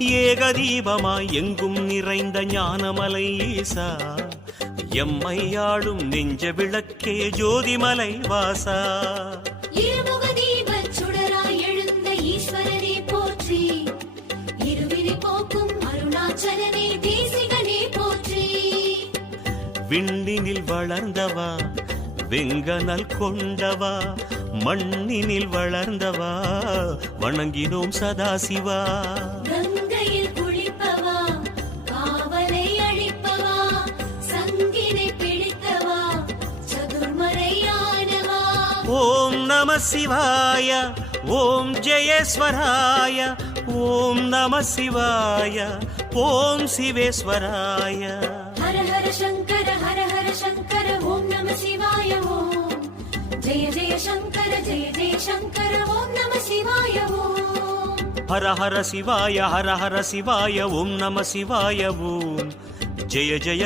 ஏகதீபமாய் எங்கும் நிறைந்த ஞானமலை ஈசா, எம்மை ஆளும் நெஞ்ச விளக்கே ஜோதிமலை வாசா. இருமுக தீபச் சுடராய் எழுந்த ஈஸ்வரனே போற்றி, இருவினை போக்கும் அருணாச்சலனே தேசிகனே போற்றி. விண்ணினில் வளர்ந்தவா வெங்கனல் கொண்டவா, மண்ணினில் வளர்ந்தவா வணங்கினோம் சதாசிவா. கங்கையில் குளிப்பவா, காவலை அழிப்பவா, சங்கினை பிடித்தவா, சதுர்மறையானவா. ஓம் நம சிவாய, ஓம் ஜெயேஸ்வராய, ஓம் நம சிவாய, ஓம் சிவேஸ்வராய. ஹர ஹர சங்கர ஹர ஹர சங்கர, ஓம் நம சிவாய ஓம். ஜெய ஜெய சங்கர ஜெய ஜெய சங்கர, ஓம் நம சிவாய ஓம். ஹர ஹர சிவாய ஹர ஹர சிவாய, ஓம் நம சிவாய ஓம். ஜெய ஜெய